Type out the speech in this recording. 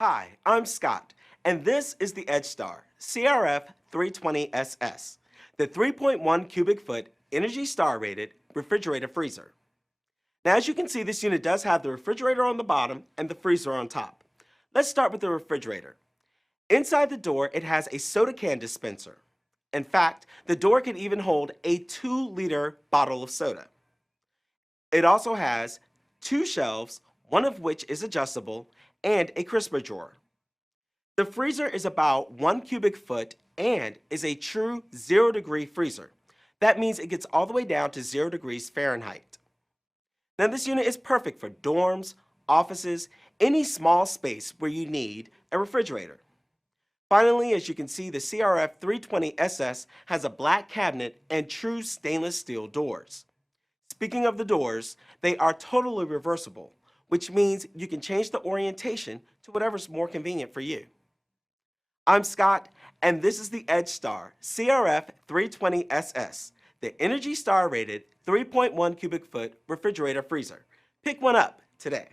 Hi, I'm Scott, and this is the EdgeStar CRF 320SS, the 3.1 cubic foot Energy Star rated refrigerator freezer. Now, as you can see, this unit does have the refrigerator on the bottom and the freezer on top. Let's start with the refrigerator. Inside the door, it has a soda can dispenser. In fact, the door can even hold a 2-liter bottle of soda. It also has two shelves, one of which is adjustable, and a crisper drawer. The freezer is about 1 cubic foot and is a true 0-degree freezer. That means it gets all the way down to 0 degrees Fahrenheit. Now, this unit is perfect for dorms, offices, any small space where you need a refrigerator. Finally, as you can see, the CRF 320SS has a black cabinet and true stainless steel doors. Speaking of the doors, they are totally reversible, which means you can change the orientation to whatever's more convenient for you. I'm Scott, and this is the EdgeStar CRF 320SS, the Energy Star rated 3.1 cubic foot refrigerator freezer. Pick one up today.